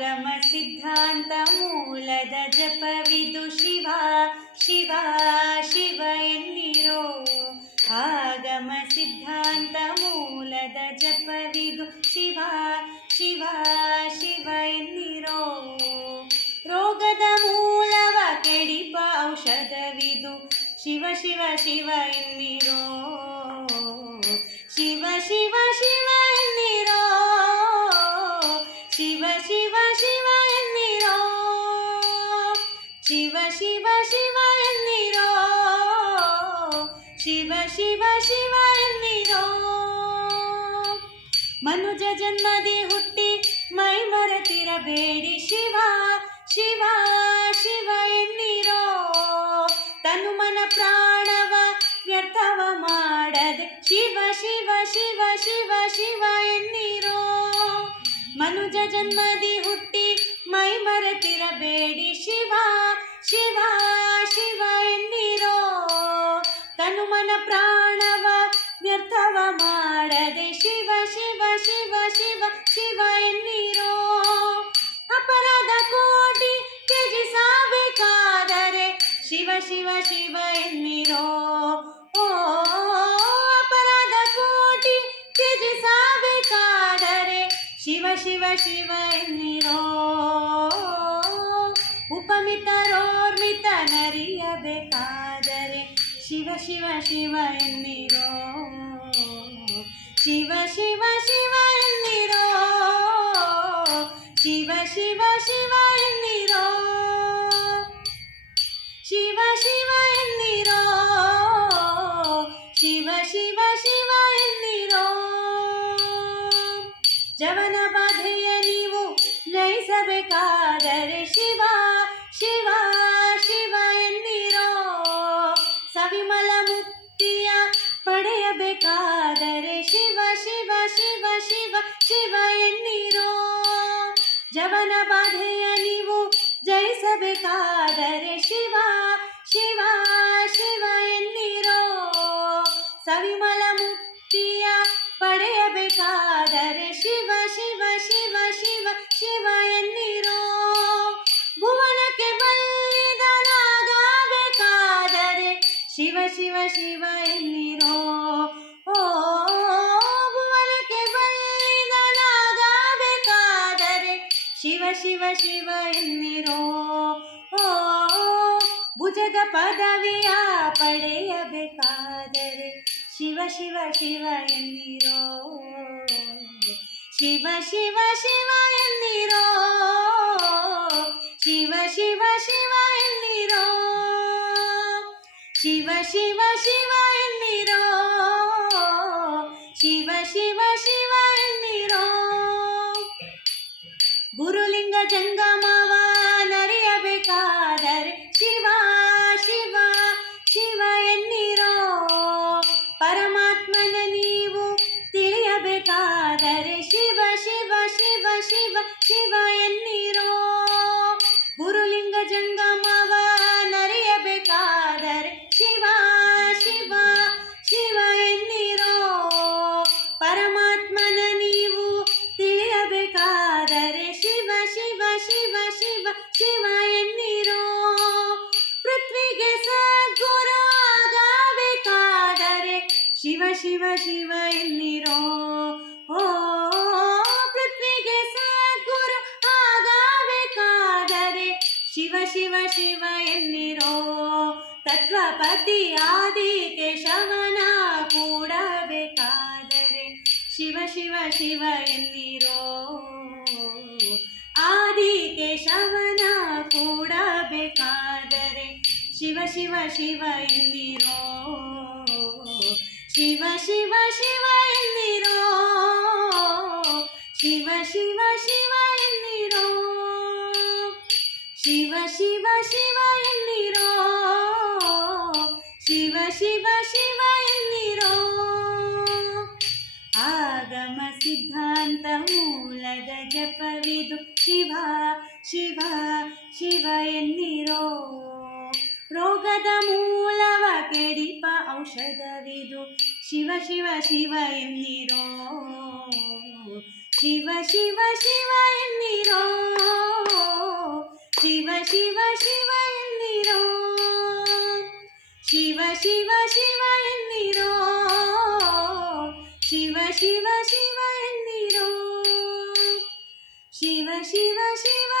ಆಗಮ ಸಿದ್ಧಾಂತ ಮೂಲದ ಜಪವಿದು ಶಿವ ಶಿವ ಶಿವ ಎನ್ನಿರೋ. ಆಗಮ ಸಿದ್ಧಾಂತ ಮೂಲದ ಜಪವಿದು ಶಿವ ಶಿವ ಶಿವ ಎನ್ನಿರೋ. ರೋಗದ ಮೂಲವ ಕೆಡಿಪ ಔಷಧವಿದು ಶಿವ ಶಿವ ಶಿವ ಎನ್ನಿರೋ. ಶಿವ ಶಿವ ಶಿವ ಎನ್ನಿರೋ. ಶಿವ ಶಿವ ಶಿವ ಎನ್ನಿರೋ. ಶಿವ ಶಿವ ಶಿವ ಎನ್ನಿರೋ. ಶಿವ ಶಿವ ಶಿವ ಎನ್ನಿರೋ. ಮನುಜ ಜನ್ಮದಿ ಹುಟ್ಟಿ ಮೈ ಮರೆತಿರಬೇಡಿ ಶಿವ ಶಿವ ಶಿವ ಎನ್ನಿರೋ. ತನು ಮನ ಪ್ರಾಣವ ವ್ಯರ್ಥವ ಮಾಡದೆ ಶಿವ ಶಿವ ಶಿವ ಶಿವ ಶಿವ ಎನ್ನಿರೋ. ಮನುಜ ಜನ್ಮದಿ ಹುಟ್ಟಿ ಮೈ ಮರೆತಿರಬೇಡಿ ಶಿವ ಶಿವ ಶಿವ ಎನ್ನಿರೋ. ತನು ಮನ ಪ್ರಾಣವ ವ್ಯರ್ಥವ ಮಾಡದೆ ಶಿವ ಶಿವ ಶಿವ ಶಿವ ಶಿವ ಎನ್ನಿರೋ. ಅಪರಾಧ ಕೋಟಿ ತ್ಯಜಿಸಬೇಕಾದರೆ ಶಿವ ಶಿವ ಶಿವ ಎನ್ನಿರೋ. ಓ ಅಪರಾಧ ಕೋಟಿ ತ್ಯಜಿಸಬೇಕಾದರೆ ಶಿವ ಶಿವ ಶಿವ ಎನ್ನಿರೋ. ಉಪಮಿತರೋರ್ಮಿತ ನರಿಯಬೇಕಾದರೆ ಶಿವ ಶಿವ ಶಿವ ಎನ್ನಿರೋ. ಶಿವ ಶಿವ ಶಿವ ಎನ್ನಿರೋ. ಶಿವ ಶಿವ ಶಿವ ಎನ್ನಿರೋ. ಶಿವ ಶಿವ ಎನ್ನಿರೋ. ಶಿವ ಶಿವ ಶಿವ ಎನ್ನಿರೋ. ಜವನ ಬಾಧೆಯ ನೀವು ಜಯಿಸಬೇಕಾದರೆ ಶಿವ ಶಿವ ಶಿವ ಎನ್ನಿರೋ. ಸವಿಮಲ ಮುಕ್ತಿಯ ಪಡೆಯಬೇಕಾದರೆ ಶಿವ ಶಿವ ಶಿವ ಶಿವ ಶಿವ ಎನ್ನಿರೋ. ಜವನ ಬಾಧೆಯ ನೀವು ಜಯಿಸಬೇಕಾದರೆ ಶಿವ ಶಿವ ಶಿವ ಎನ್ನಿರೋ. ಸವಿಮಲ ಮುಕ್ತಿಯ ಪಡೆಯಬೇಕಾದರೆ ಶಿವ ಶಿವ ಶಿವ ಶಿವ ಶಿವ ಎನ್ನಿರೋ. ಭುವನಕ್ಕೆ ಬಲ್ಲಿದನಾಗಬೇಕಾದರೆ ಶಿವ ಶಿವ ಶಿವ ಎನ್ನಿರೋ. ಓ ಭುವನಕ್ಕೆ ಬಲ್ಲಿದನಾಗಬೇಕಾದರೆ ಶಿವ ಶಿವ ಶಿವ ಎನ್ನಿರೋ. ಓ ಭುಜಗ ಪದವಿಯ ಪಡೆಯಬೇಕಾದರೆ ಶಿವ ಶಿವ ಶಿವ ಎನ್ನಿರೋ. ಶಿವ ಶಿವ ಶಿವ ಎನ್ನಿರೋ. ಶಿವ ಶಿವ ಶಿವ ಎನ್ನಿರೋ. ಶಿವ ಶಿವ ಶಿವ ಎನ್ನಿರೋ. ಶಿವ ಶಿವ ಶಿವ ಎನ್ನಿರೋ. ಗುರುಲಿಂಗ ಜಂಗಮವ ನರಿಯಬೇಕಾದರೆ ಶಿವ ಶಿವ ಶಿವ ಎನ್ನಿರೋ. ಪರಮಾತ್ಮನ ನೀವು ತಿಳಿಯಬೇಕಾದರೆ ಶಿವ ಶಿವ ಶಿವ ಶಿವ ಶಿವ ಎನ್ನಿರೋ. ಗುರುಲಿಂಗ ಜಂಗಮವ ನರಿಯಬೇಕಾದರೆ ಶಿವ ಶಿವ ಶಿವ ಎನ್ನಿರೋ. ಪರಮಾತ್ಮನ ನೀವು ತಿಳಿಯಬೇಕಾದರೆ ಶಿವ ಶಿವ ಶಿವ ಶಿವ ಶಿವ ಎನ್ನಿರೋ. ಪೃಥ್ವಿಗೆ ಸದ್ಗುರು ಆಗಬೇಕಾದರೆ ಶಿವ ಶಿವ ಶಿವ ಎನ್ನಿರೋ. ಓ ಪೃಥ್ವಿಗೆ ಸದ್ಗುರು ಆಗಬೇಕಾದರೆ ಶಿವ ಶಿವ ಶಿವ ಎನ್ನಿರೋ. ತತ್ವಪತಿ ಆದಿ ಕೇಶವನ ಕೂಡಬೇಕಾದರೆ ಶಿವ ಶಿವ ಶಿವ ಎನ್ನಿರೋ. ಆದಿ ಕೇಶವನ ಕೂಡಬೇಕಾದರೆ ಶಿವ ಶಿವ ಶಿವ ಎನ್ನಿರೋ. ಶಿವ ಶಿವ ಶಿವ ಎನ್ನಿರೋ. ಶಿವ ಶಿವ ಶಿವ ಎನ್ನಿರೋ. ಶಿವ ಶಿವ ಶಿವ ಎನ್ನಿರೋ. ಶಿವ ಶಿವ ಶಿವ ಎನ್ನಿರೋ. ಆಗಮ ಸಿದ್ಧಾಂತ ಮೂಲದ ಜಪವಿದು ಶಿವ ಶಿವ ಶಿವ ಎನ್ನಿರೋ. ರೋಗದ ಮೂಲವ ಕೆಡಿಪ ಔಷಧವಿದು ಶಿವ ಶಿವ ಶಿವ ಎನ್ನಿರೋ. ಶಿವ ಶಿವ ಶಿವ ಎನ್ನಿರೋ. ಶಿವ ಶಿವ ಎನ್ನಿರೋ ಶಿವ ಶಿವ ಶಿವ ಎನ್ನಿರೋ ಶಿವ ಶಿವ ಶಿವ ಎನ್ನಿರೋ ಶಿವ ಶಿವ ಶಿವ